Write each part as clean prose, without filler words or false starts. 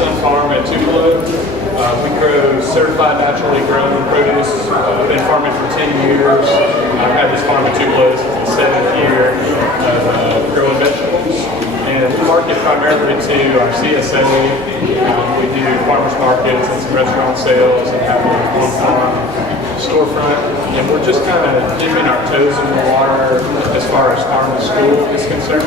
MSAN farm at Tupelo. We grow certified naturally grown produce. I've been farming for 10 years. I've had this farm at Tupelo since the 7th year of growing vegetables. And we market primarily to our CSA. We do farmers markets and some restaurant sales and have one farm storefront. And we're just kind of dipping our toes in the water as far as farm to school is concerned.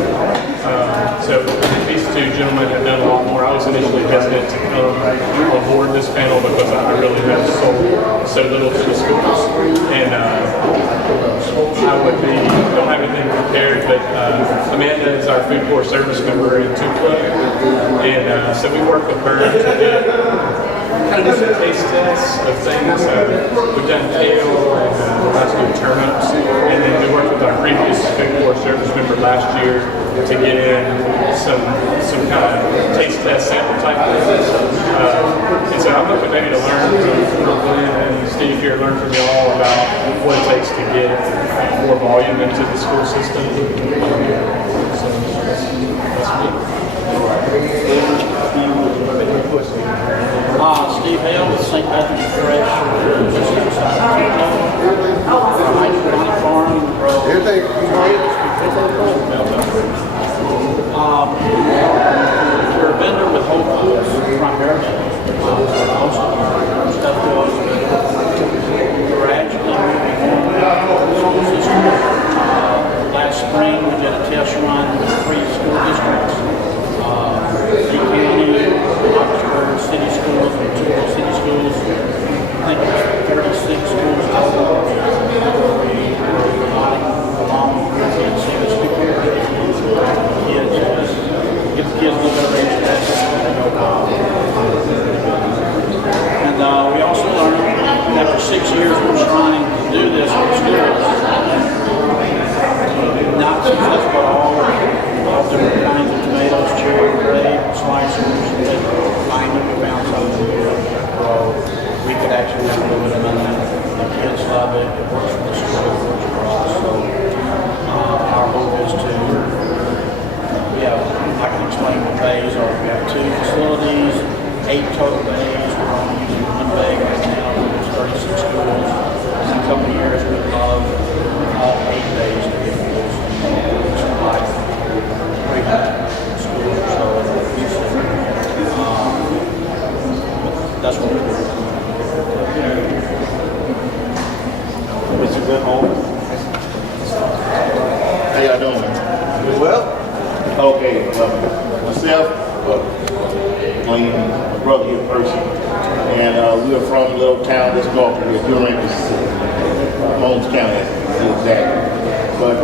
So these two gentlemen have done a lot more. I was initially hesitant to come on board this panel because I really have sold so little to the schools. And don't have anything prepared, but Amanda is our food corps service member in Tupelo. And so we work with her to get kind of do some taste tests of things. We've done kale and last year turnips, and then we worked with our previous food corps service member last year to get in some kind of taste test sample type things. And so I'm looking maybe to learn from Glenn and Steve here, learn from y'all about what it takes to get more volume into the school system. So that's me. Steve Hale with St. Patrick's Fresh, just outside of Tupelo. Hydroponic farm, grow we're a vendor with Whole Foods primarily. Most of our stuff goes gradually moving on the school system. Last spring we did a test run with 3 school districts. Lee County, Oxford City Schools, and Tupelo City Schools. I think it was 36 schools total. Along with the kids, give the kids a little bit of education. And we also learned after 6 years of trying to do this in schools, not successful at all different kinds of tomatoes, cherry, grape, slicers, finally we found something that grow. We could actually make a little bit of money. The kids love it. It works for the school, it works for us. So our hope is to, I can explain what bays are. We have 2 facilities, 8 total bays. We're only using 1 bay right now. There's 36 schools. In a couple of years, we'd love all 8 bays to be able to survive. That's what we're doing. Mr. Goodhome. How y'all doing? Doing well? Okay, myself, my brother here person, and we are from a little town that's north of here, Holmes County, to be exact. But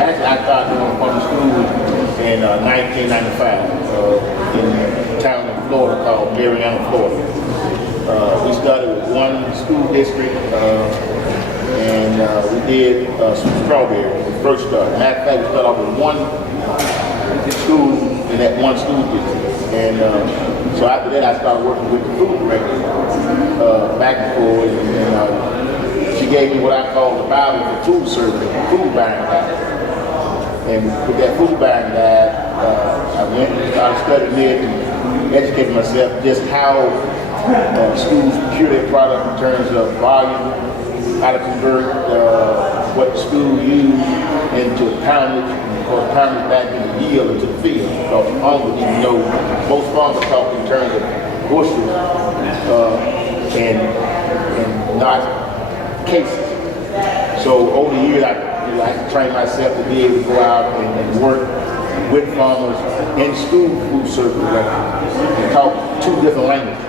actually I started doing farm school in 1995 in a town in Florida called Mariana, Florida. We started with 1 school district and we did some strawberry when we first started. Matter of fact, we started off with 1 school in that 1 school district. And so after that I started working with the food director back and forth, and she gave me what I call the Bible for food service, food buying guide. And with that food buying guide, I went and started studying it and educating myself just how schools procure their product in terms of volume, how to convert what the school used into poundage, and of course poundage back into yield into the field. Because farmers need to know, most farmers talk in terms of bushels and not cases. So over the years I trained myself to be able to go out and work with farmers in school food service and talk 2 different languages.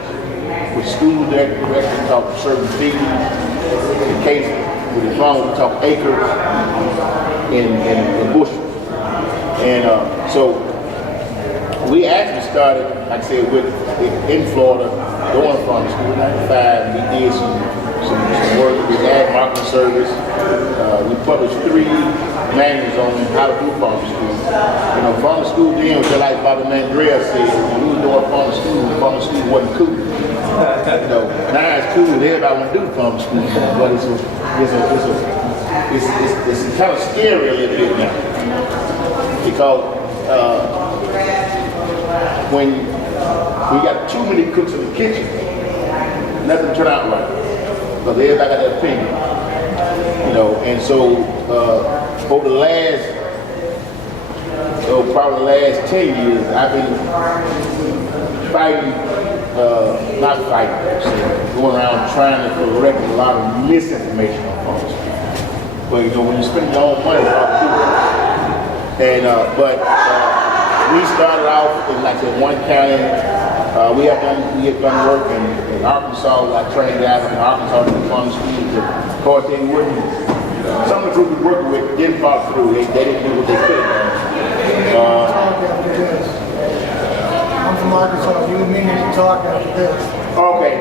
With school directors, we talk certain feed. In case with the farmers, we talk acres in bushels. And so we actually started, like I said, in Florida, doing farm school in 95. We did some work with the ag marketing service. We published 3 manuals on how to do farm school. You know, farm school then was just like Bobby Mandrea said, when we were doing farm school wasn't cool. You know, now it's cool, everybody want to do farm school, but it's kind of scary a little bit now. Because when we got too many cooks in the kitchen. Nothing turned out right. Because everybody got their opinion. You know, and so over the last, probably the last 10 years, I've been fighting, not fighting, going around trying to correct a lot of misinformation on farms. But you know, when you spend your own money, it's hard to do that. And we started off in like in one county. We have done work in Arkansas. I trained guys in Arkansas to farm schools. Of course, they wouldn't. Some of the groups we worked with didn't follow through. They didn't do what they could have done. I'm from Arkansas. You and me need to talk after this. Okay.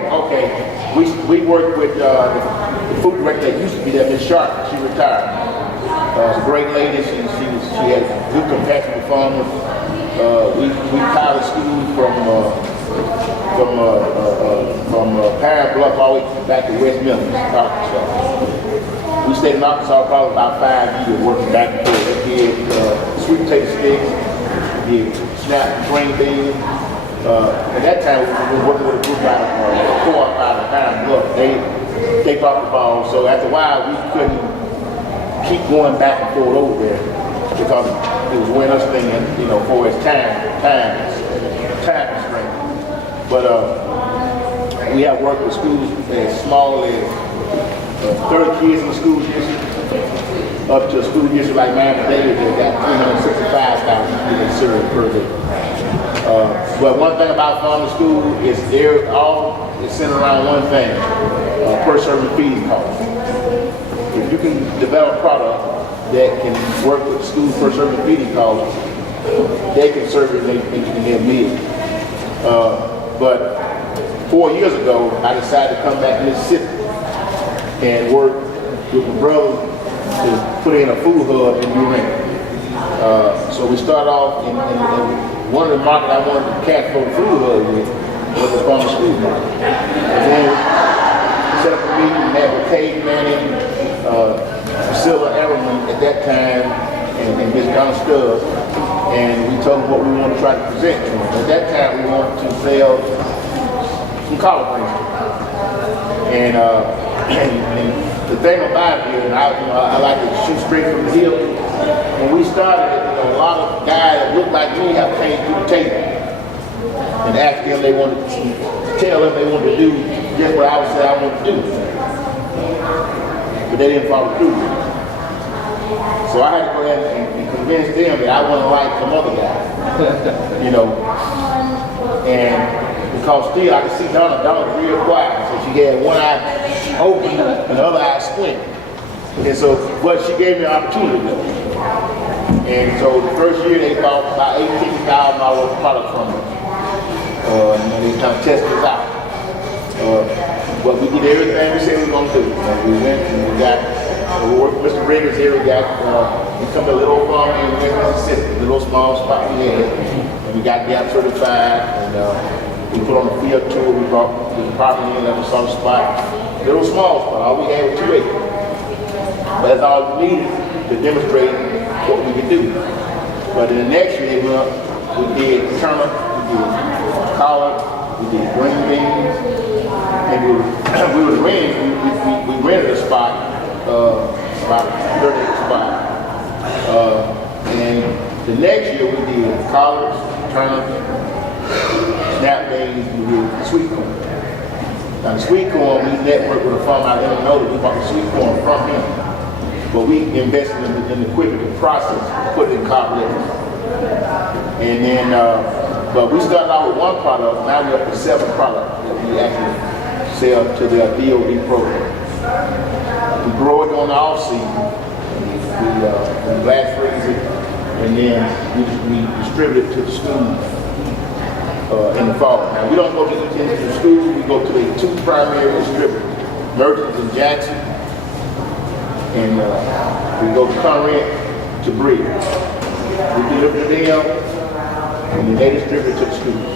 We worked with the food director that used to be there, Ms. Sharp. She retired. She's a great lady. She had good compassion for farmers. We piloted schools from Parent Bluff all the way back to West Memphis, Arkansas. We stayed in Arkansas probably about 5 years working back and forth. We did sweet potato sticks, we did snap green beans. At that time, we were working with a group out of co-op out of Parent Bluff. They dropped the ball, so after a while, we couldn't keep going back and forth over there because it was wearing us thing, you know, for its time constraint. But we have worked with schools as small as 30 kids in the school district, up to a school district like Miami Dade that got 365,000 students served per day. But one thing about farming school is they're all centered around one thing, per serving feeding costs. If you can develop a product that can work with school per serving feeding costs, they can serve it in their meal. But 4 years ago, I decided to come back to Mississippi and work with my brother to put in a food hub in Uringa. So we started off in one of the markets I wanted to catch for the food hub with was the farm school market. And then we set up a meeting and had with Cade Manning, Priscilla Everman at that time, and Ms. Donna Stubbs, and we told them what we wanted to try to present to them. At that time, we wanted to sell some collard greens. And the thing about it is, I like to shoot straight from the hip. When we started, a lot of guys that looked like me have came through the table and asked them they wanted to tell them they wanted to do just what I would say I wanted to do. But they didn't follow through. So I had to go ahead and convince them that I wasn't like some other guys, you know. And because still I could see Donna real quiet, so she had one eye open and the other eye squint. And so, but she gave me an opportunity though. And so the first year they bought about $18,000 worth of product from me. And they kind of tested us out. But we did everything we said we were going to do. And we went and we worked with Mr. Riggers here. We come to a little farm in West Mississippi, a little small spot we had. And we got GAP certified. And we put on a field tour. We brought the property in and we saw the spot. Little small spot. All we had was 2 acres. But that's all we needed to demonstrate what we could do. But in the next year, we did turnip, we did collard, we did green beans, and we rented a spot, about a 30-acre spot. And the next year we did collards, turnips, snap beans, we did sweet corn. Now the sweet corn, we networked with a farm out in Illinois. We bought the sweet corn from him. But we invested in the equipment, the process, put it in carb liquor. And then, but we started out with one product, now we're up to 7 products that we actually sell to the DOD program. We grow it on the off season, we blast freeze it, and then we distribute it to the schools in the fall. Now we don't go to the schools, we go to the 2 primary distributors, Merchants and Jackson. And we go to Conrad to Bridge. We deliver to them, and then they distribute to the schools.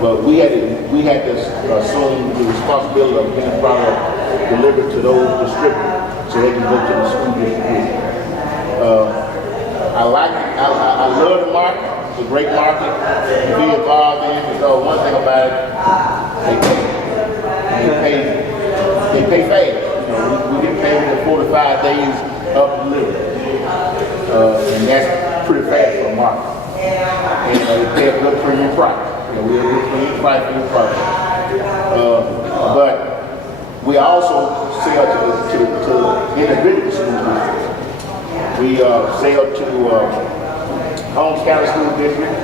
But we had to assume the responsibility of getting the product delivered to those distributors so they can go to the school district. I love the market. It's a great market to be involved in because one thing about it, they pay fast. You know, we get paid within 4 to 5 days of delivery, and that's pretty fast for a market. And they pay a good premium price. You know, we have a good premium price for the product. But we also sell to individual schools. We sell to Humboldt County School District,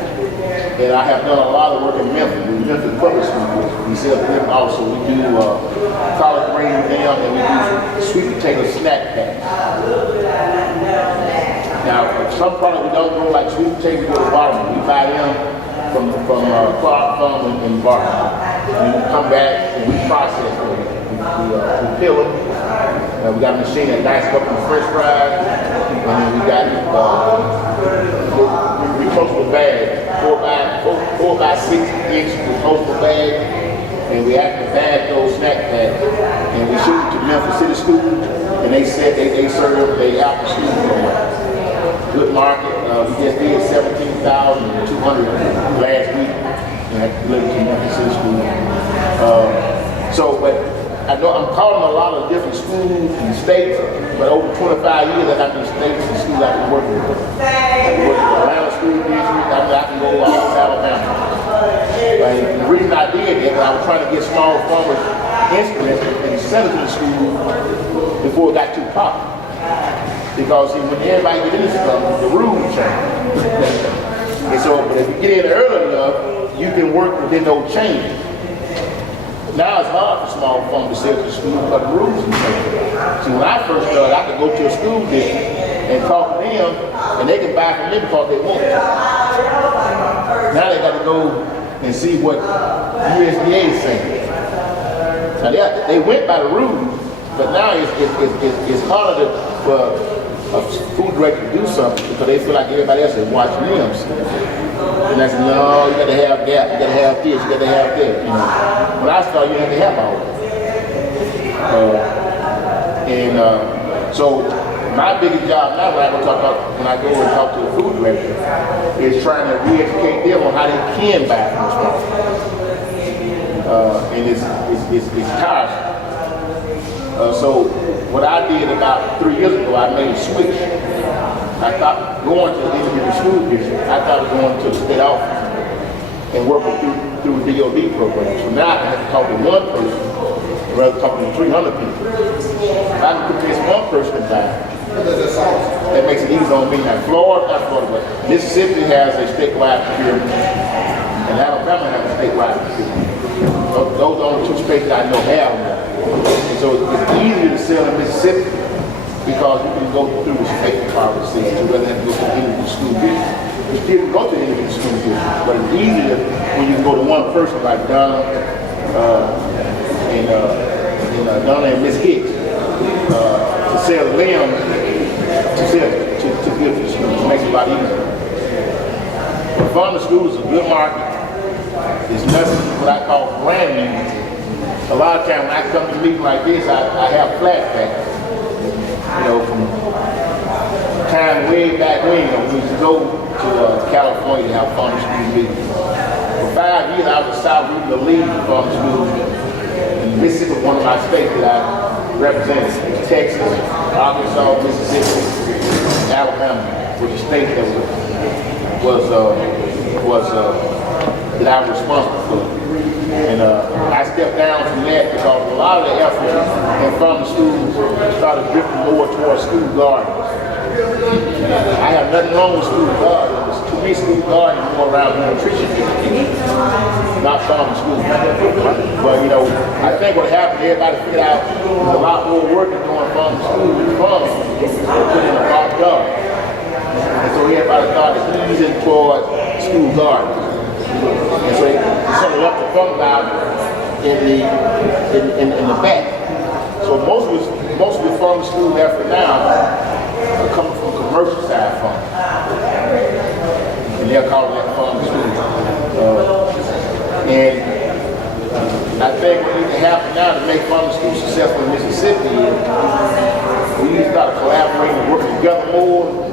and I have done a lot of work in Memphis. We Memphis Public School District. We sell to them also. We do collard green jam, and we do sweet potato snack packs. Now, some products we don't grow like sweet potato, we go to Waterman. We buy them from Clark Farm in Barton. And we come back and we process them. We peel them. We got a machine that dices up the French fries, and then we got compostable bag, 4 by 6 inch compostable bag, and we actually bag those snack packs, and we ship them to Memphis City School, and they said they serve them the after school program. Good market. We just did 17,200 last week, and had delivered to Memphis City School. But I know I'm calling a lot of different schools and states, but over 25 years I got these states and schools I've been working with. I can work with Atlanta School District, I can go all over Alabama. And the reason I did that was I was trying to get small farmers instruments and send them to the school before it got too popular. Because see, when everybody get into stuff, the rules change. And so, but if you get in early enough, you can work within those changes. Now it's hard for small farmers to sell to the school because the rules have changed. See, when I first started, I could go to a school district and talk to them, and they can buy from me because they want to. Now they got to go and see what USDA is saying. Now they went by the rules, but now it's harder for a food director to do something because they feel like everybody else is watching them. And I said, no, you gotta have that, you gotta have this, you gotta have that. You know, when I started, you had to have all that. So my biggest job now, when I go and talk to the food director, is trying to re-educate them on how they can buy from the small. And it's tiresome. So what I did about 3 years ago, I made a switch. I thought going to the individual school district, I thought going to the state office and working through the DOD program. So now I have to talk to one person rather than talking to 300 people. If I can convince one person to buy, that makes it easy on me. Now Florida, but Mississippi has a statewide procurement, and Alabama has a statewide procurement. Those are the only 2 states that I know have them. And so it's easier to sell in Mississippi because you can go through the state department system rather than go to the individual school district. You still can go to the individual school district, but it's easier when you can go to one person like Donna and Miss Hicks to sell them to give to the school. It makes it a lot easier. But farming school is a good market. It's nothing what I call brand new. A lot of times when I come to meetings like this, I have flashbacks. You know, from time way back when we used to go to California to have farm school meetings. For 5 years, I was the South Region lead for farm school. And Mississippi was one of my states that I represented. Texas, Arkansas, Mississippi, Alabama was the state that that I was responsible for. And I stepped down from that because a lot of the effort in farm schools started drifting more towards school gardens. I have nothing wrong with school gardens. To me, school gardens is more around nutrition, not farm school. But you know, I think what happened, everybody figured out there's a lot more work than doing farm school than farming. Put in a farm garden. And so everybody started easing towards school gardens. And so they sort of left the fungus out in the back. So most of the farm school effort now are coming from commercial side farm. And they're calling that farm school. And I think what needs to happen now to make farm school successful in Mississippi is we need to start collaborating and working together more.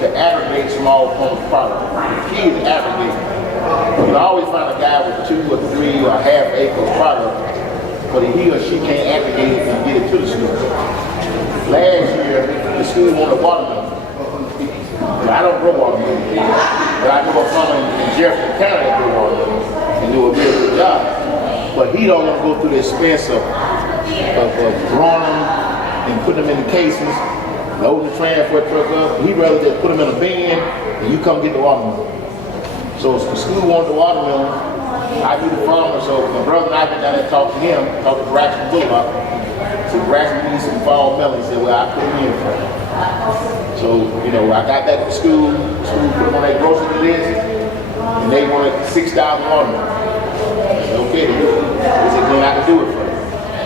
to aggregate small farm product. The key is aggregate. You always find a guy with 2 or 3 or half acre product, but he or she can't aggregate it and get it to the school. Last year, the school wanted watermelon. I don't grow watermelon, but I know a farmer in Jefferson County that grow watermelon and do a real good job. But he don't want to go through the expense of growing them and putting them in the cases, loading the transport truck up. He'd rather just put them in a bin and you come get the watermelon. So if the school wanted the watermelon, I do the farmer. So my brother and I been down there and talked to him, talked to Braxton Bullock. So Braxton needs some fall melon. He said, well, I put them in for him. So, you know, I got that to school. School put them on their grocery list, and they wanted 6,000 watermelon. I said, okay, they said, then I can do it for you.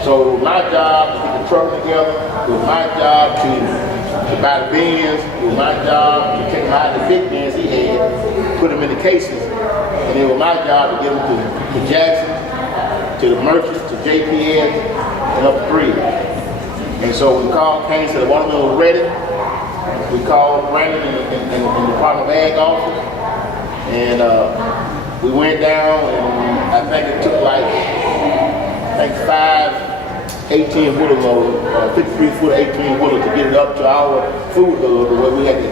So my job to get the truck together. It was my job to buy the bins. It was my job to take them out of the big bins he had, put them in the cases, and it was my job to give them to Jackson, to the merchants, to JPS, and up the bridge. And so we called Kane, said the watermelon was ready. We called Brandon in the Department of Ag office, and we went down, and I think it took like, 5 18-wheeler load, 53-foot 18-wheeler to get it up to our food hub, where we had to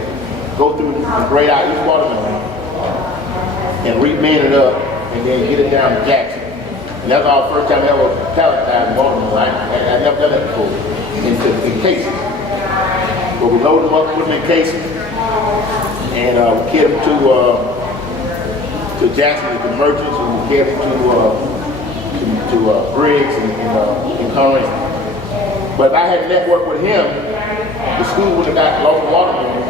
go through and grade out each watermelon and reman it up and then get it down to Jackson. And that's our first time ever palletizing watermelon. I never done that before in cases. But we load them up, put them in cases, and we carry them to Jackson with the merchants, and we carry them to Briggs and Conway. But if I had networked with him, the school would have got local watermelon,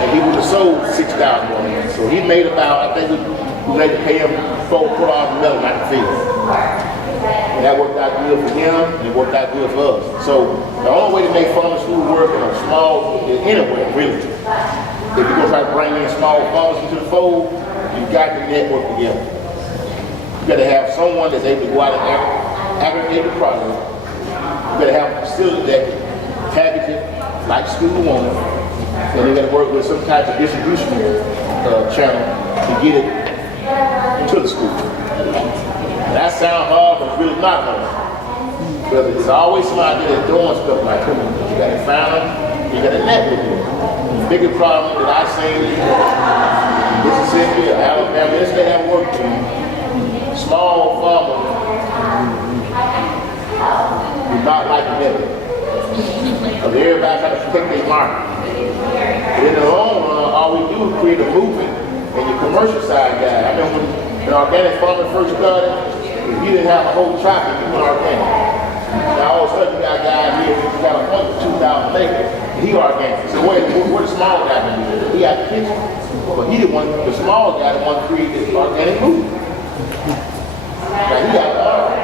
and he would have sold 6,000 watermelon. So he made about, I think we had to pay him $4 a melon out the field. And that worked out good for him, and it worked out good for us. So the only way to make farm school work in a small, anywhere really, if you're going to try to bring in small farmers into the fold, you've got to network together. You got to have someone that's able to go out and aggregate the product. You got to have a facility that can package it like school wanted, and they got to work with some type of distribution channel to get it to the school. That sounds hard, but it's really not hard. Because there's always somebody that's doing stuff like that. You got to find them, you got to network with them. The biggest problem that I've seen in Mississippi or Alabama, this they have work to. Small farmers do not like the middle. Because everybody trying to protect their market. But in the long run, all we do is create a movement and your commercial side guy. I remember when organic farming first started, if you didn't have a whole tractor, you went organic. Now all of a sudden you got a guy here in California, 2,000 acres, and he organic. So what the small guy can do? He had the kitchen. But he the one, the small guy, the one created this organic movement. Now he got to learn.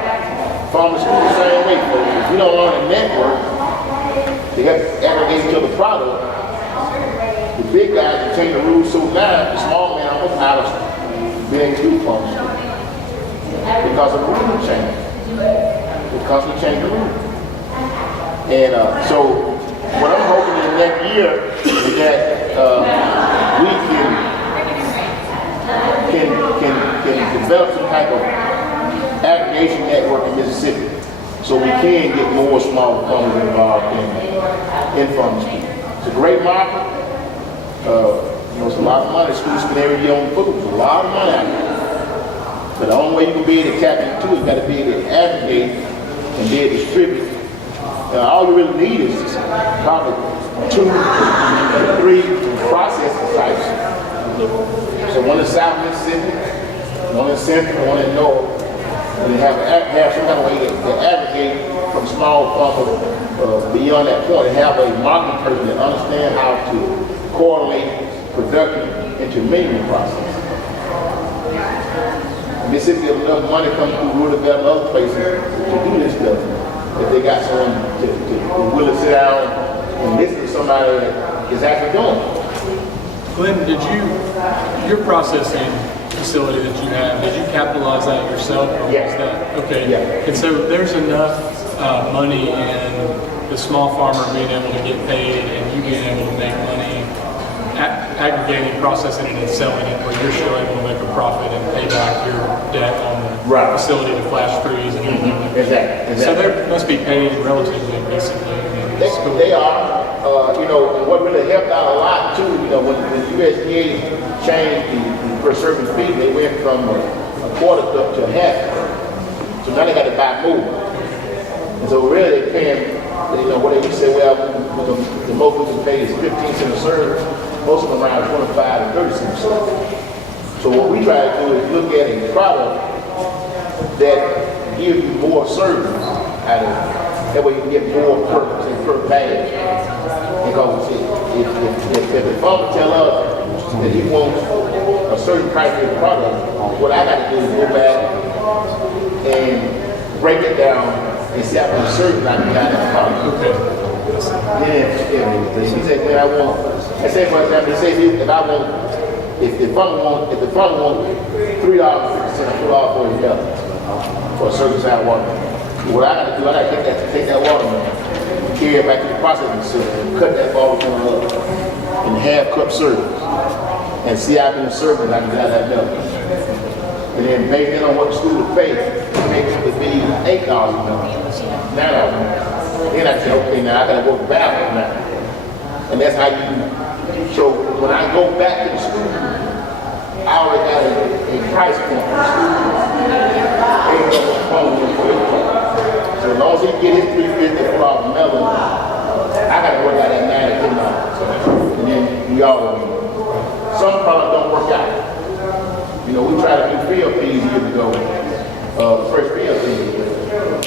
Farmers school the same way, folks. If you don't learn a network, they have to aggregate each other's product. The big guys can change the rules so now the small man almost out of being too farm school. Because of the rule change. They constantly change the rule. And so what I'm hoping in the next year is that we can develop some type of aggregation network in Mississippi, so we can get more small farmers involved in farm school. It's a great market. It's a lot of money. Schools spend every year on food. It's a lot of money out there. But the only way you can be able to tap into it, you got to be able to aggregate and be able to distribute. All you really need is probably 2 or 3 processing sites. So one in South Mississippi, one in Central, one in North. And you have some kind of way to aggregate from small farmers beyond that point and have a marketing person that understands how to correlate production into milling process. Mississippi has enough money coming through rural development other places to do this stuff. If they got someone to willing to sit down and listen to somebody that is actually doing it. Glenn, your processing facility that you have, did you capitalize that yourself? Or Yeah. was that, okay. Yeah. And so there's enough money in the small farmer being able to get paid and you being able to make money aggregating, processing it, and selling it, where you're still able to make a profit and pay back your debt on the Right. facility, the flash freeze, and everything. Exactly. So they must be paid relatively decently. They are, you know, and what really helped out a lot too, you know, when USDA changed the per service fee, they went from a quarter cup to a half cup. So now they got to buy more. And so really they're paying, you know, what they used to say, well, the most we can pay is 15 cents a serve. Most of them around 25 to 30 cents a serve. So what we try to do is look at a product that gives you more service out of it. That way you can get more per bag. Because if the farmer tell us that he wants a certain price for the product, what I got to do is go back and break it down and see how much service I can get out of the product. Yeah. He said, man, I want. I say for example, he says if the farmer wants $3.50 for his gallon for a certain size water. What I got to do, I got to take that water, carry it back to the processing facility, cut that bottle down in half cup servings, and see how many servings I can get out of that milk. And then based on what the school would pay, maybe it would be $8 a milk, $9 a milk. Then I say, okay, now I got to work backwards now. And that's how you, so when I go back to the school, I already got a price point for the school. So as long as he get his $3.50 for our melon, I got to work out that $9 or $10. And then we all win. Some products don't work out. You know, we tried to do field feed years ago, the first field feed.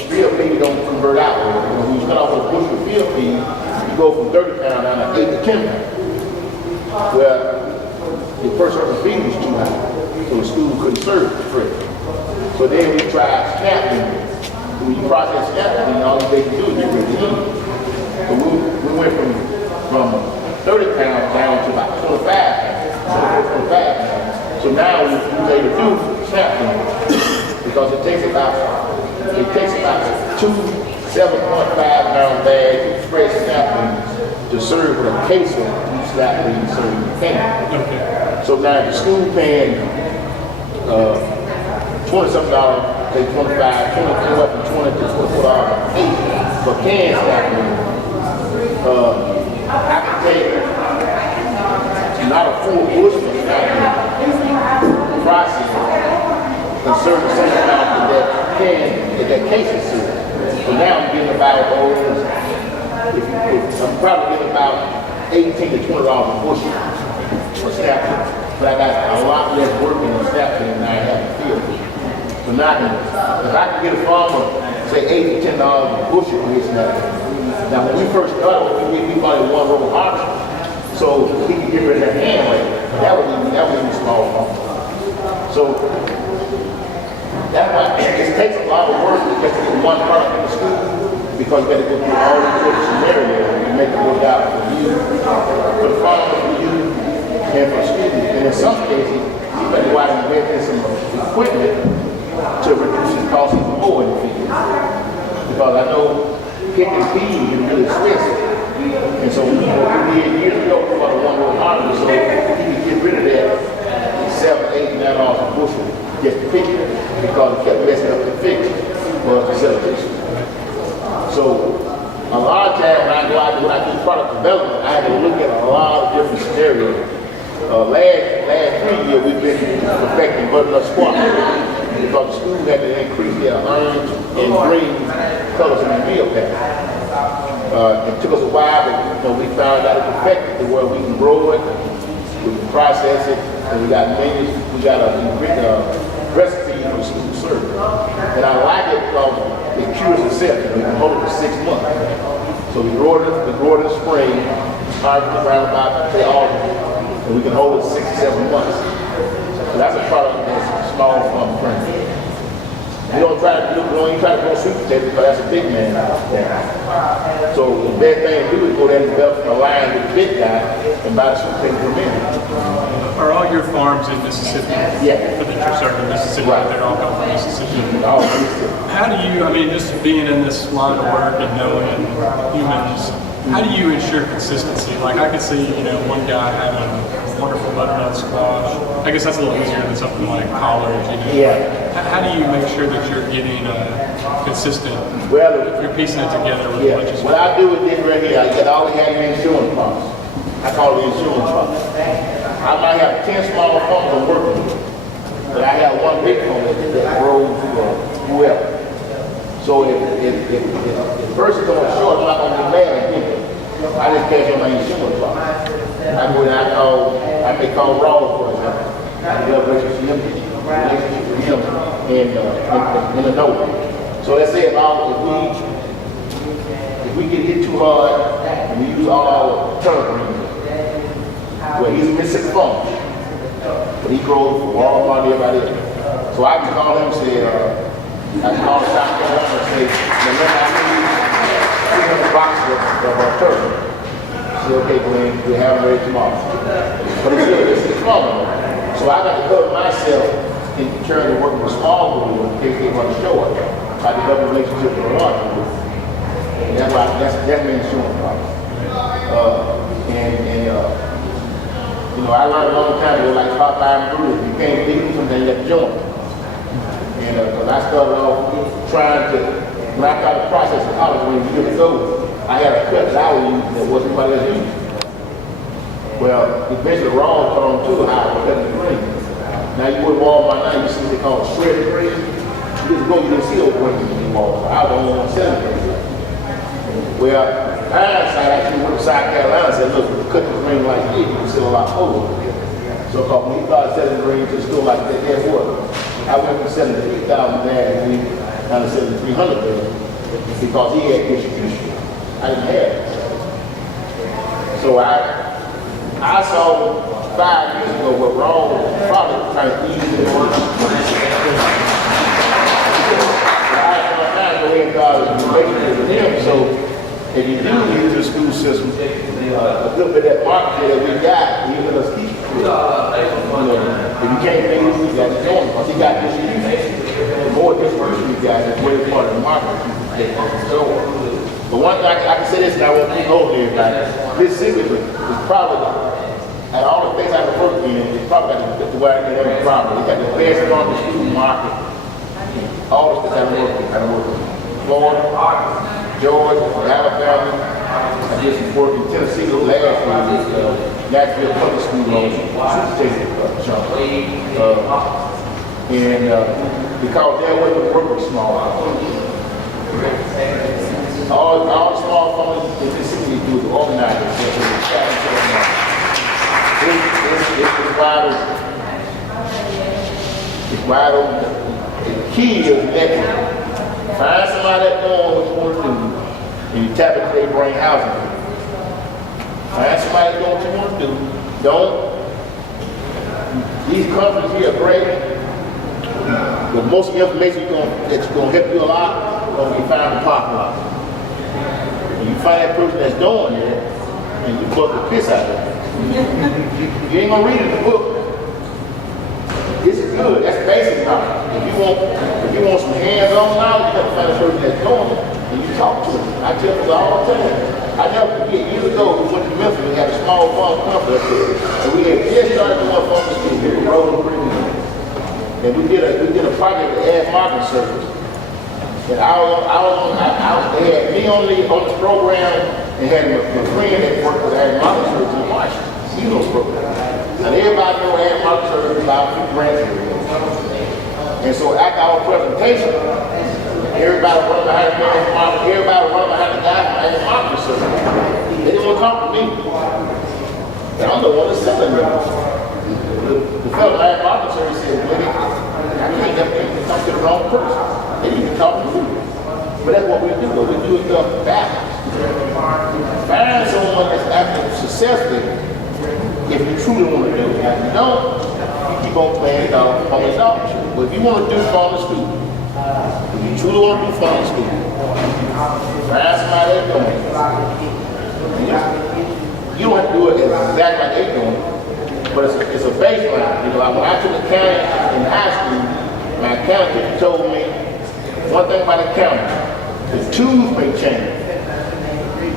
Field feed don't convert out. You know, when you start off with a bushel of field feed, you go from 30 pounds down to 8 to 10 pounds. Well, the first serving feed was too high, so the school couldn't serve it for free. So then we tried snap bean. When you process snap bean, all they can do is get rid of the heat. So we went from 30 pounds down to about 25 pounds. So now we was able to do snap bean because it takes about 2 7.5 pound bags of fresh snap beans to serve with a case of each snap bean serving the can. Okay. So now the school paying $20-something, say 25, 20 up to 20 to $24 each for cans snap beans. I can take not a full bushel of snap beans, process and serve the same amount that case is served. So now I'm getting about, I'm probably getting about $18 to $20 a bushel for snap beans. But I got a lot less work in the snap bean than I have in the field. So now, if I can get a farmer, say $8 to $10 a bushel for his snap bean. Now when we first started, we bought one row of harvest, so he could get rid of that hand rate. That was even small farm. So that's why it takes a lot of work to just get one product in the school, because you got to go through all the different scenarios and make it work out for you, for the farmer, for you, and for students. And in some cases, you better go out and invest in some equipment to reduce the cost even more in the field. Because I know picking peas is really expensive. And so we did years ago for the one row harvest, so you can get rid of that $7, $8, $9 a bushel just to pick it, because it kept messing up the fix for us to sell it. So a lot of times when I do product development, I have to look at a lot of different scenarios. Last 3 years we've been perfecting butternut squash because the school had to increase their orange and green colors in the meal pack. It took us a while, but we found out it's effective to where we can grow it, we can process it, and we got menus, we got a recipe for the school service. And I like it because it cures itself. We can hold it for 6 months. So we grow it in the spring, harvest it around about say August, and we can hold it 6 to 7 months. So that's a product that's small farm friendly. We don't even try to grow sweet potatoes because that's a big man out there. So the best thing to do is go there and develop a line with the big guy and buy the sweet potatoes from him. Are all your farms in Mississippi? Yeah. For that you're serving Mississippi, Right. they're all come from Mississippi. All Mississippi. How do you, I mean, just being in this line of work and knowing humans, how do you ensure consistency? Like I could see, one guy having a wonderful butternut squash. I guess that's a little easier than something like collards. Yeah. How do you make sure that you're getting consistent? Well, You're piecing it together with yeah. what you What I do with this right here, I get all the insurance funds. I call it insurance funds. I might have 10 small funds I'm working with, but I have one big fund that grows whoever. So if the person comes short, I'm not going to be mad at him. I just cash on my insurance fund. I go and I may call Raw, for example. I develop relationship with him in the note. So let's say if we get hit too hard and we use all our turn, well, he's missing funds, but he grows for Walmart and everybody else. So I can call him and say, I can call South Carolina and say, I need 300 boxes of our turkey. Say, okay, Glenn, we have them ready tomorrow. But it's small. So I got to cover myself in terms of working with small groups in case they want to show up. I develop a relationship with a large group. And that's why that's my insurance problem. I learned a long time ago, like part-time brewers, you can't beat them, sometimes you have to join them. And because I started off when I started the process in college, when years ago, I had a cut that I was using that wasn't anybody else using. Well, eventually Raw turned to how I was cutting the green. Now you go to Walmart now, you see what they call shredded green. You just go, you didn't see those greens anymore. I was the only one selling green. Well, hindsight, I actually went to South Carolina and said, look, we cut the green like this, you can sell a lot more. So when he started selling green to the store like that, guess what? I went from selling to 3,000 there and down to selling 300 there because he had distribution. I didn't have it. So I saw 5 years ago what Raw was probably trying to ease the work. I had my time to go ahead and start a relationship with him. So if you do use the school system, a little bit of that market that we got, even us keep. If you can't pay this, you got to join because he got distribution. The more distribution you got, the way part of the market you can take on. But one thing I can say this, and I won't keep over there, this secretly is probably, at all the things I've worked in, it's probably got the way I get every problem. It's got the best farm student market. All the things I've worked in. I've worked in Florida, Georgia, Alabama. I did some work in Tennessee last year. Nashville Public School on because their way to work was small. All the small farmers in this city do is organize themselves. It's wide open. The key is network. Find somebody that's doing what you want to do, and you tap into their brain housing. Find somebody that's doing what you want to do. These companies here are great, but most of the information that's going to help you a lot is going to be found in the parking lot. When you find that person that's doing it, and you fuck the piss out of it, you ain't going to read it in the book. This is good. That's basic knowledge. If you want some hands-on knowledge, you have to find a person that's doing it, and you talk to them. I tell people all the time. I never forget, years ago, we went to Memphis, we had a small farm company up there, and we had just started to one farm school here, Road and Green Manure. And we did a project to add marketing service. And they had me on the program, and had my friend that worked with add marketing service in Washington. He was program. And everybody know add marketing service is about 50 grants. And so after our presentation, everybody running behind the man, everybody running behind the guy from add marketing service. They didn't want to come to me. And I'm the one that's selling them. The fellow at marketing service said, I can't get them to talk to the wrong person. They need to talk to you. But that's what we do. We do it backwards. Find someone that's acting successfully if you truly want to do it. If you don't, you keep on playing dog on the dog show. But if you want to do farm school, if you truly want to do farm school, find somebody that's doing it. You don't have to do it exactly like they're doing it. But it's a baseline. You know, when I took accounting in high school, my accounting teacher told me one thing about accounting: the tools may change,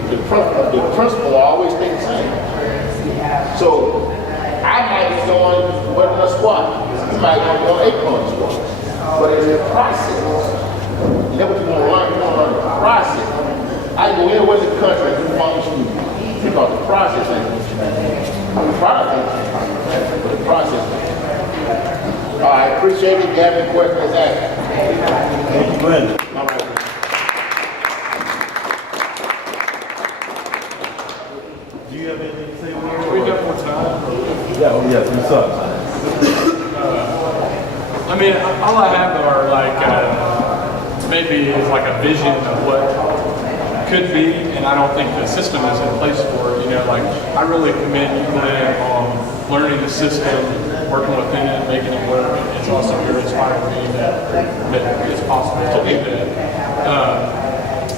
the the principle always stay the same. So I might be doing butternut squat. You might be doing acorn squat. But it's a process. You know what you want to learn? You want to learn the process. I can go anywhere in the country and do farm school because the process ain't what you need. The product ain't what you need, but the process ain't. All right, appreciate it. If you have any questions, ask. Thank you, Brandon. All right. Do you have anything to say, Will? We got more time. Yeah, oh, yes, what's up? I mean, all I have are like, maybe is like a vision of what could be, and I don't think the system is in place for it. You know, like, I really commend you on learning the system, working within it, making it work. It's also very inspiring to me that it's possible to do that.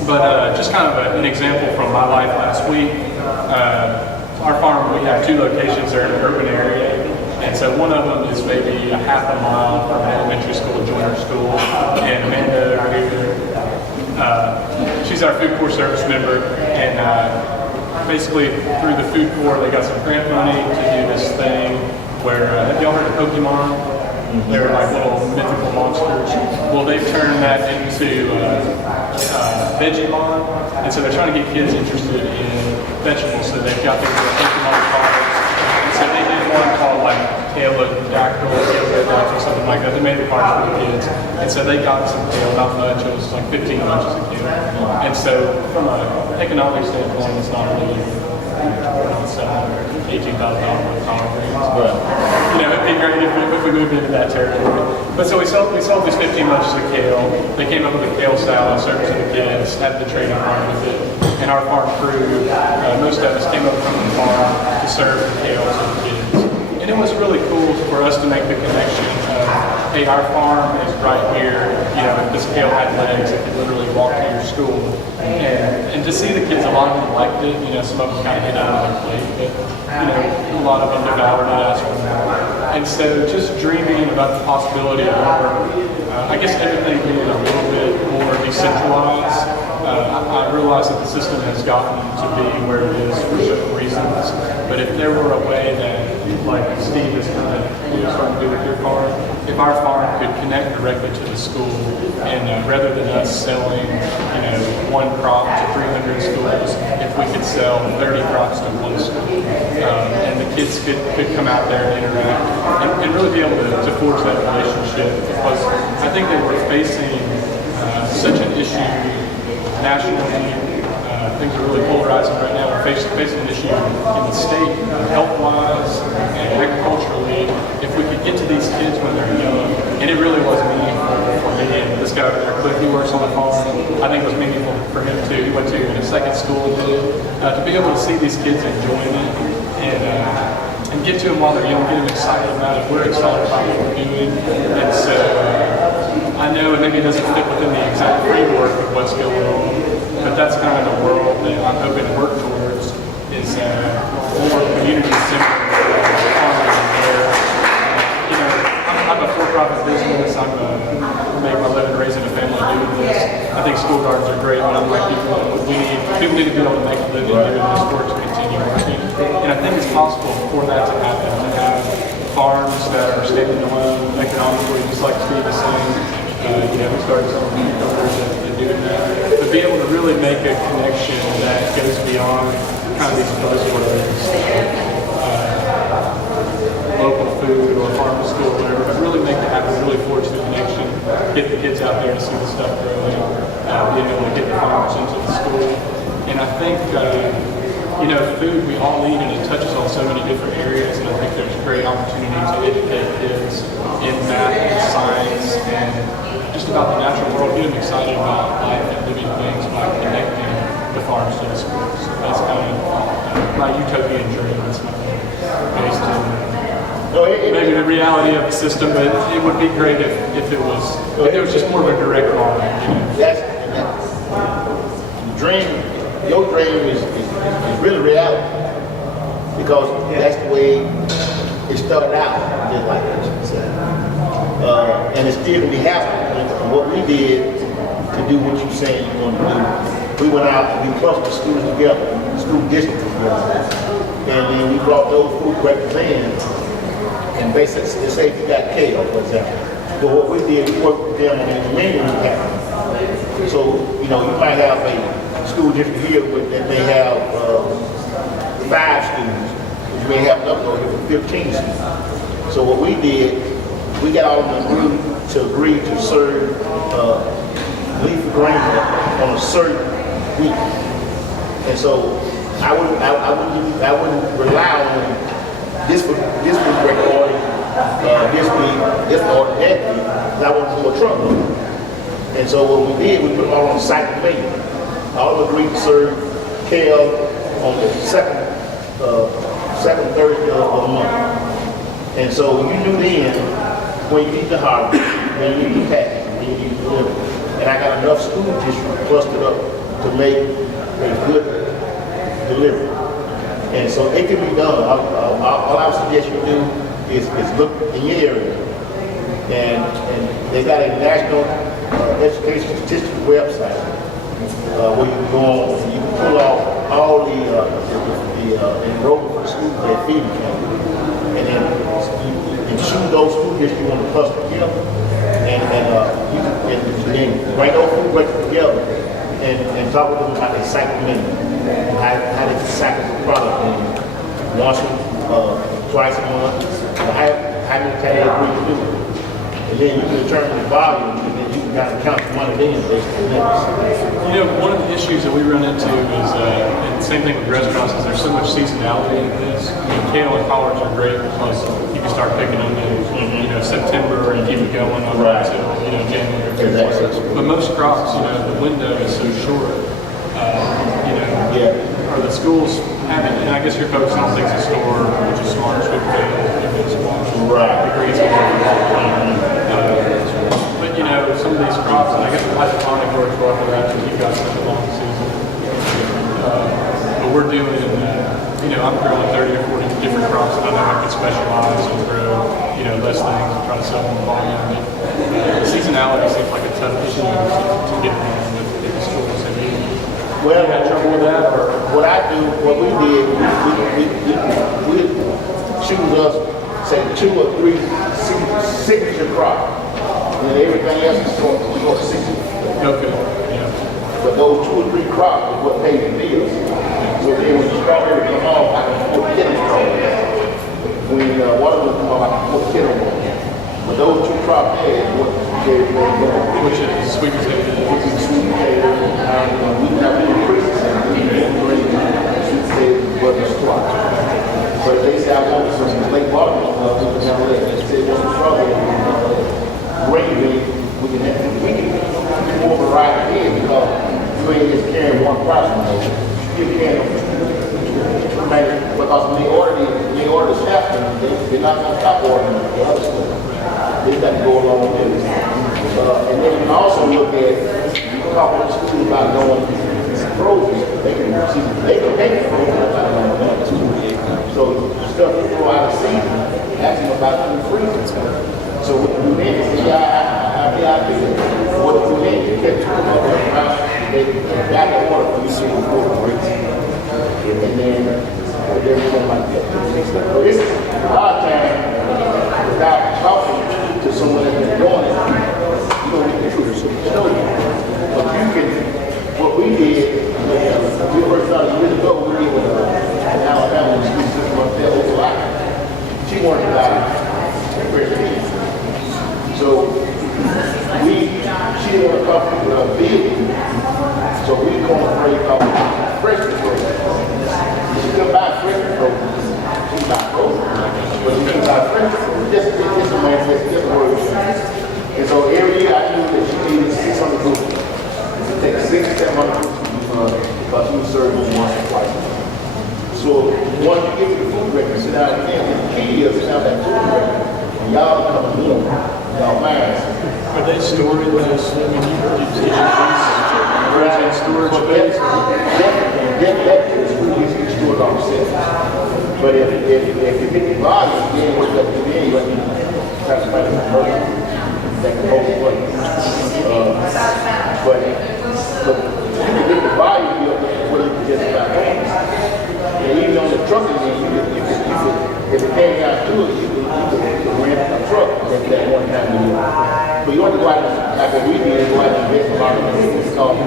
But just kind of an example from my life last week. Our farm, we have 2 locations. They're in an urban area. And so one of them is maybe a half a mile from elementary school, junior school. And Amanda, our leader, she's our food corps service member. And basically through the food corps, they got some grant money to do this thing where, have y'all heard of Pokemon? They're like little mythical monsters. Well, they've turned that into Vegemon. And so they're trying to get kids interested in vegetables. So they've got these Pokemon cards. And so they did one called like Pterodactyl or something like that. They made the cards for the kids. And so they got some kale, not much. It was like 15 bunches of kale. And so from an economic standpoint, it's not really $18,000 worth of collard greens. But, you know, it'd be great if we moved into that territory. But so we sold these 15 bunches of kale. They came up with a kale salad, served to the kids, had the training part with it. And our farm crew, most of us came up from the farm to serve the kale to the kids. And it was really cool for us to make the connection of, hey, our farm is right here. You know, if this kale had legs, it could literally walk to your school. And to see the kids, a lot of them liked it. You know, some of them kind of hit out of their plate, but, you know, a lot of them devoured it, asked for more. And so just dreaming about the possibility of more, I guess everything being a little bit more decentralized, I realize that the system has gotten to be where it is for certain reasons. But if there were a way that, like Steve is kind of starting to do with your farm, if our farm could connect directly to the school, and rather than us selling, you know, one crop to 300 schools, if we could sell 30 crops to one school, and the kids could come out there and interact, and really be able to forge that relationship, because I think that we're facing such an issue nationally. Things are really polarizing right now. We're facing an issue in the state, health-wise and agriculturally. If we could get to these kids when they're young, and it really was meaningful for me, and this guy over there, Cliff, he works on the farm. I think it was meaningful for him too. He went to a second school to be able to see these kids enjoying it and get to them while they're young, get them excited about it. We're excited about what we're doing, and so I know it maybe doesn't fit within the exact framework of what's going on. But that's kind of the world that I'm hoping to work towards, is more community-centered farming there. You know, I'm a for-profit business. I make my living raising a family doing this. I think school gardens are great, but I'm like, people need to be able to make a living doing this work to continue working. And I think it's possible for that to happen, to have farms that are standing alone economically, just like Steve is saying. You know, we started selling cucumbers and doing that. But be able to really make a connection that goes beyond kind of these buzzwords, local food or farm to school or whatever, but really make it happen, really forge the connection, get the kids out there to see the stuff growing, being able to get the farmers into the school. And I think, you know, food we all eat, and it touches on so many different areas, and I think there's great opportunity to educate kids in math and science and just about the natural world, get them excited about life and living things by connecting the farms to the schools. So that's kind of my utopian dream. That's my thing, based on maybe the reality of the system, but it would be great if it was just more of a direct line. You know? That's the dream. Your dream is really reality, because that's the way it started out, just like that. And it's still going to be happening. And what we did to do what you're saying you want to do we went out and we clustered schools together, school districts together. And then we brought those food records in, and basically, say if you got kale, for example. But what we did, we worked with them on the menu package. So, you know, you might have a school district here that may have 5 students. You may have another here with 15 students. So what we did, we got all of them to agree to serve leafy greens on a certain week. And so I wouldn't rely on this record, this or that week, because I want to do a truckload. And so what we did, we put them all on the cycle menu. All of them agreed to serve kale on the second Thursday of the month. And so you knew then when you need the harvest, when you need the package, when you need to deliver. And I got enough school districts clustered up to make a good delivery. And so it can be done. All I would suggest you do is look in your area. And they got a national education statistics website where you can go on and you can pull off all the enrollment for the school that feeding camp. And then you can choose those school districts you want to cluster together. And then bring those food records together and talk with them about their cycle menu. How they cycle the product once, twice a month, how many times they agree to do it. And then you can determine the volume, and then you can kind of count the money in based on that. You know, one of the issues that we run into is, and same thing with restaurants, is there's so much seasonality in this. I mean, kale and collards are great because you can start picking them in, you know, September and keep it going over until, you know, January. Exactly. But most crops, you know, the window is so short. You know, are the schools having, and I guess you're focusing on things in store, which is smart, sweet potatoes, squash, degrees. But you know, some of these crops, and I guess the hydroponic works well for that, you've got such a long season. But we're doing, you know, I'm growing 30 or 40 different crops, and I know I can specialize and grow, you know, less things and try to sell them in volume. But seasonality seems like a tough issue to get around with the schools. Well, you had trouble with that, or what we did, we choose us, say 2 or 3 signature crops, and then everything else is for 60. okay, yeah. But those 2 or 3 crops is what pays the bills. So then when the strawberry come off, I can afford to get a strawberry. When watermelon come off, I can afford to get one. But those 2 crops there is what gave me Which is sweet potato. sweet potato, we have increases in green, sweet potato, butter, squash. But they say I want some late watermelon, we can have that. They say want some strawberry, green, we can have more variety here because you ain't just carrying one crop anymore. You're carrying because when they order the staff, they're not going to stop ordering the other stuff. They got to go along with it. And then you can also look at, you can talk to the school about going frozen. They can make frozen without going to school. So stuff you throw out of season, ask them about food freezing. So what you do then is, I think what you then, you get to they got the order for you to see and then everything like that. So this is a lot of time without talking to someone that's been doing it, you don't need the truth to show you. But you can, what we did, we first started years ago, we did with an Alabama school system up there, Oklahoma. She wanted to buy Fertility. So she didn't want to come with a building. So we call it Forestry program. She couldn't buy Forestry program. She buy program. But she couldn't buy Forestry program. Just a man, just a word. And so every year I knew that she needed 600 groups. It takes 600, 700 groups because she was serving once or twice. So once you get to the food record, sit down again. And the key is sit down that food record. And y'all become a little, y'all minds. Are they storing those? I mean, you storage space? That is really easy to store it on yourself. But if you get the volume, then what you have to do, you have to try to find a person that can hold it. But you can get the volume. came down to it, you could rent a truck maybe that one time a year. But you want to go out and, like what we did, go out and invest a lot of money. It's called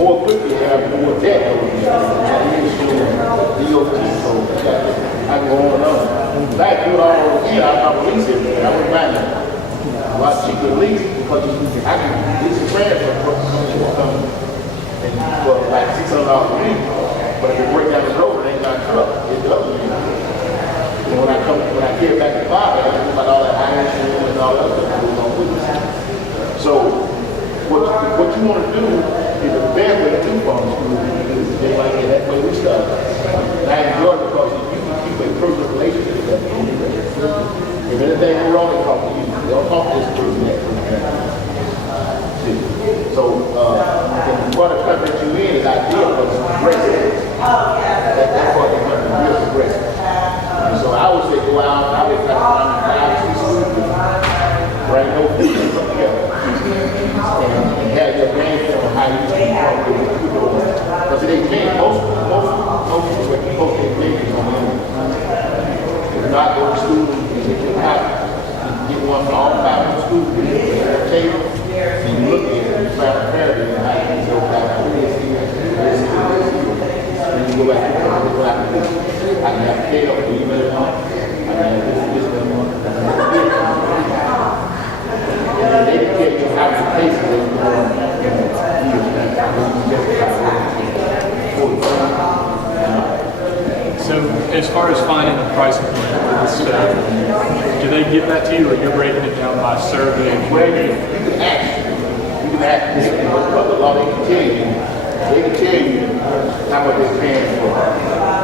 more quickly have more debt over there. DOT, so I can go on and on. But I do it all over again, I'll lease it, I wouldn't mind it. A lot cheaper lease because I can lease a transfer from and for like $600 a week. But if you break down the road, it ain't got a truck, it's the other week. When I get back to Bob, I think about all that iron and all that stuff that goes on with it. So what you want to do is the best way to do farm school is just like that way we started. And I enjoy it because you can keep a personal relationship with that person. If anything goes wrong, they talk to you. They don't talk to this person that person. So the part of the country that you're in is ideal because it's progressive. That part of the country is real progressive. And so I would say go out, I would try to find 5 6 schools, bring no people together, and have your game on how you can work with what you're doing. Because they can't, most people were supposed to engage on them. If not go to school and get one for all 5 schools, get a table, and you look at it, and you find a parity, and how you can go back to this, and you go back to what I can do. I can have kale, email on. I can have this one. And they can tell you how many cases they're going. So as far as finding the pricing plan, do they give that to you, or you're breaking it down by survey? Well, you can ask. You can ask them what the law they can tell you. They can tell you how much they're paying for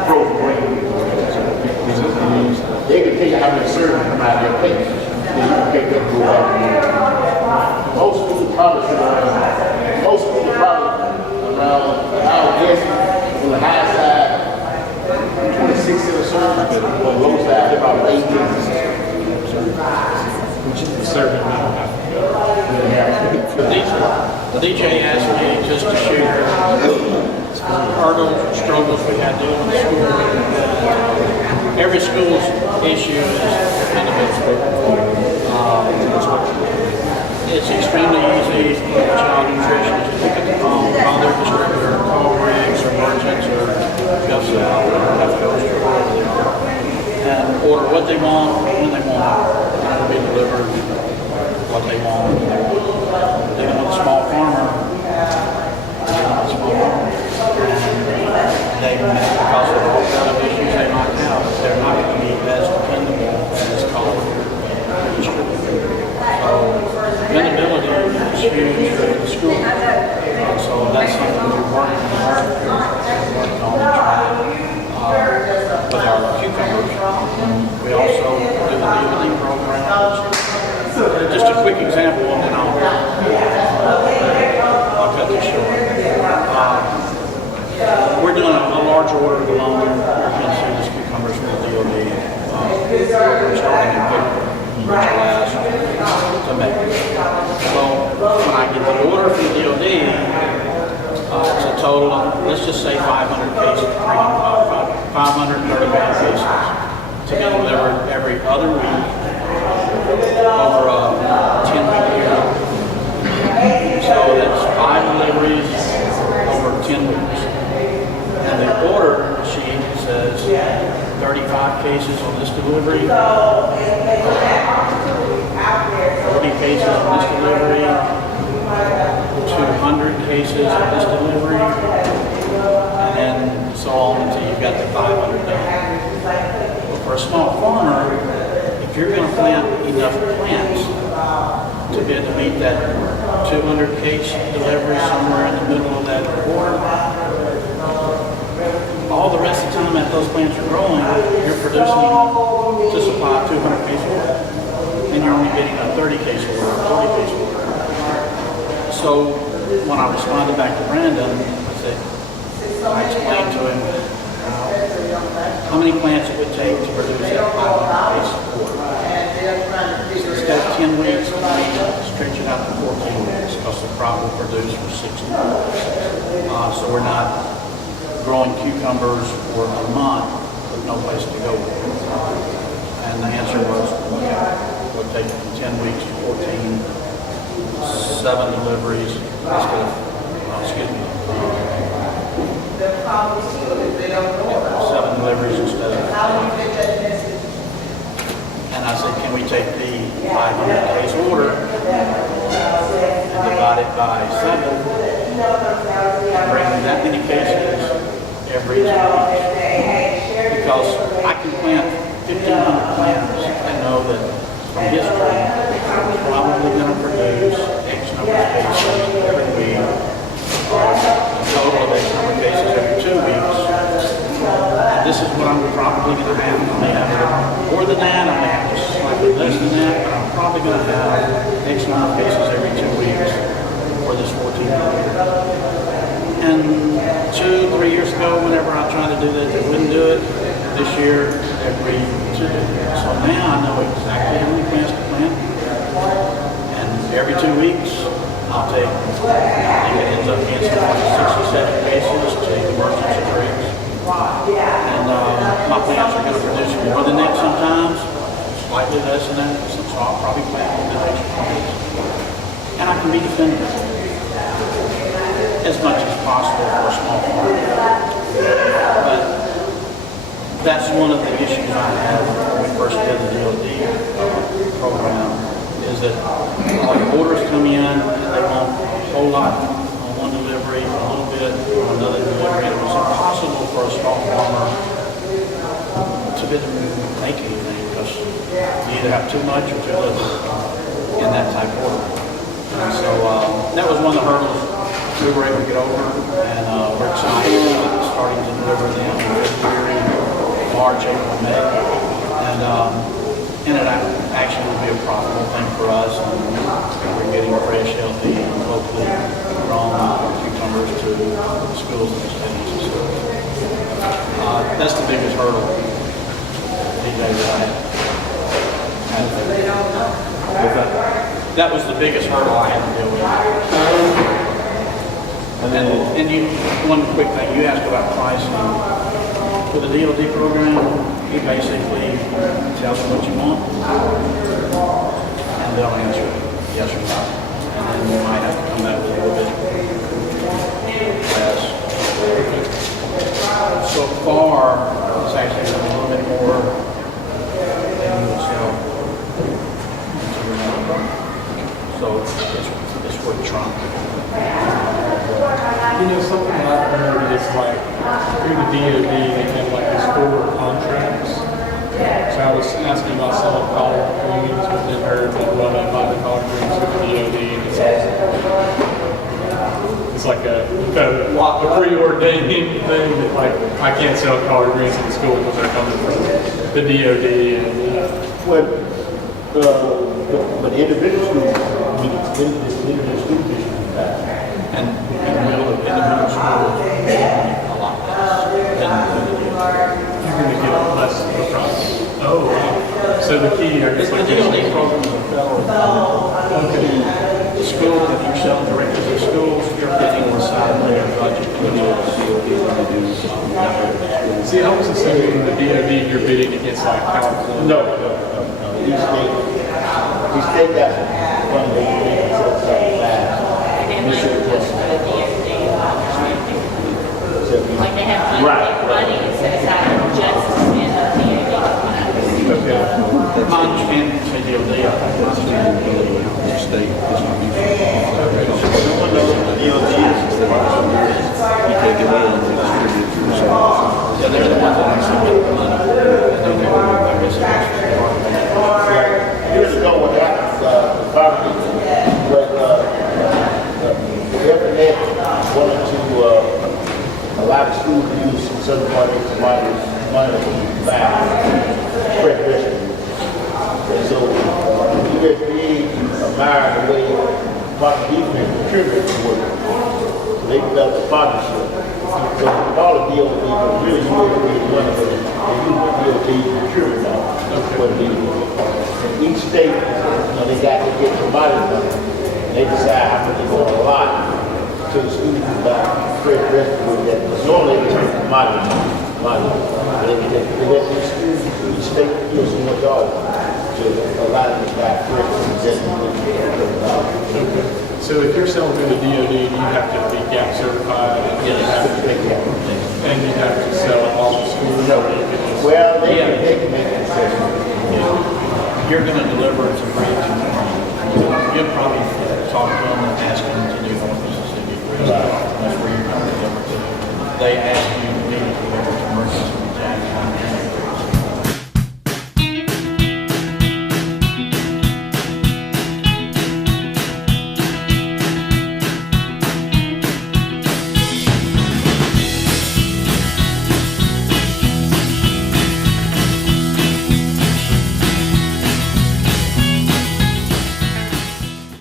frozen grain. They can tell you how many servings come out of their place. Then you can take that and go back. Most schools probably around, I guess, on the high side, 26 cents a serving, but on the low side, about 18 cents. Which is the serving amount. The DJ asked me just to share hurdles and struggles we had dealing with school. Every school's issue is kind of it's extremely easy for child nutritionists to pick up the phone, call their distributor, call Riggs or merchants or Gulf South or Coast or wherever they are, and order what they want when they want it. It'll be delivered what they want when they want it. Dealing with a small farmer, and they, because of all kind of issues they might have, they're not going to be as dependable as calling distributor. So dependability is huge for the school. And so that's something we're working on and trying with our cucumbers. We also do the DOD programs. Just a quick example, and then I'll cut this short. We're doing a large order of the loan against these cucumbers from the DOD. We're starting in February. Last to make. So when I get the order from the DOD, it's a total of, let's just say 500 cases, 535 cases to be delivered every other week over a 10-week period. So that's 5 deliveries over 10 weeks. And the order sheet says 35 cases on this delivery, 40 cases on this delivery, 200 cases on this delivery, and then so on until you've got the 500 done. But for a small farmer, if you're going to plant enough plants to be able to meet that 200 case delivery somewhere in the middle of that order, all the rest of the time that those plants are growing, you're producing to supply 200 case order. And you're only getting a 30 case order, 40 case order. So when I responded back to Brandon, I explained to him how many plants it would take to produce that 500 case order. So instead of 10 weeks, stretch it out to 14 weeks because the crop will produce for 6 months. So we're not growing cucumbers for a month with no place to go with. And the answer was, would take from 10 weeks to 14, 7 deliveries instead of, excuse me, 7 deliveries instead of 8. And I said, can we take the 500 case order and divide it by 7 and bring that many cases every 2 weeks? Because I can plant 1,500 plants and know that from history, I'm probably going to produce X number of cases every week, or a total of X number of cases every 2 weeks. And this is what I'm probably going to have. I may have more than that, I may have just slightly less than that, but I'm probably going to have X number of cases every 2 weeks for this 14 years. And 2-3 years ago, whenever I tried to do that, they wouldn't do it. This year, every 2. So now I know exactly how many plants to plant. And every 2 weeks, I'll take, I think it ends up being something like 67 cases to emergency trees. And my plants are going to produce more than that sometimes, slightly less than that, so I'll probably plant more than extra plants. And I can be defendable as much as possible for a small farm. But that's one of the issues I had when we first did the DOD program, is that orders come in and they want a whole lot on one delivery, a little bit on another delivery. It was impossible for a small farmer to make anything because you either have too much or too little in that type of order. And so that was one of the hurdles we were able to get over, and we're excited about starting to deliver them in February, March, April, May, and it actually will be a profitable thing for us, and we're getting fresh, healthy, and locally grown cucumbers to schools in the state. So, that's the biggest hurdle these days I had. That was the biggest hurdle I had to deal with. And one quick thing, you asked about pricing. For the DOD program, you basically tell them what you want, and they'll answer yes or no. And then you might have to come back with a little bit less. So far, it's actually a little bit more than you would sell. So it's worth trying. You know, something that I've heard is like through the DOD, they have like these forward contracts. So I was asking about selling collard greens, but then heard that, well, they buy the collard greens with the DOD, and it's like a preordained thing that like I can't sell collard greens in the school because they're coming from the DOD. And But the individual schools, individual school districts, And will the individual school a lot less than the DOD. you're going to get less of a price. Oh, wow. So the key, I guess, The like DOD program is a federal program. The school, if you're selling directly to schools, you're getting inside of their budget. See, I was assuming the DOD, you're bidding against like California. No. Each state got one of Like they have money set aside just to spend on DOD. My understanding is the DOD, I think it's the state distribution. Someone knows the DOT is you take it in and distribute through the Yeah, they're the ones that actually get the money. And then they, I guess, years ago, what happened, probably, when Everett wanted to allow the school to use certain money to money to buy fresh vegetables. And so USDA admired the way Martin Defense contributed to work. So they developed a partnership. So all the DOD, but really USDA money, but they use the DOD to contribute now. But each state, they got to get commodity money. They decide how much they're going to allot to the schools to buy fresh vegetables that normally they get commodity money. Each state gives you more dollars to allow them to buy fresh and just. So if you're selling through the DOD, you have to be GAP certified. And you have to sell all the schools. Well, they can make concessions. You're gonna deliver it to Bridge. You'll probably talk to them and ask them to do North Mississippi. That's where you're gonna deliver to. They ask you to be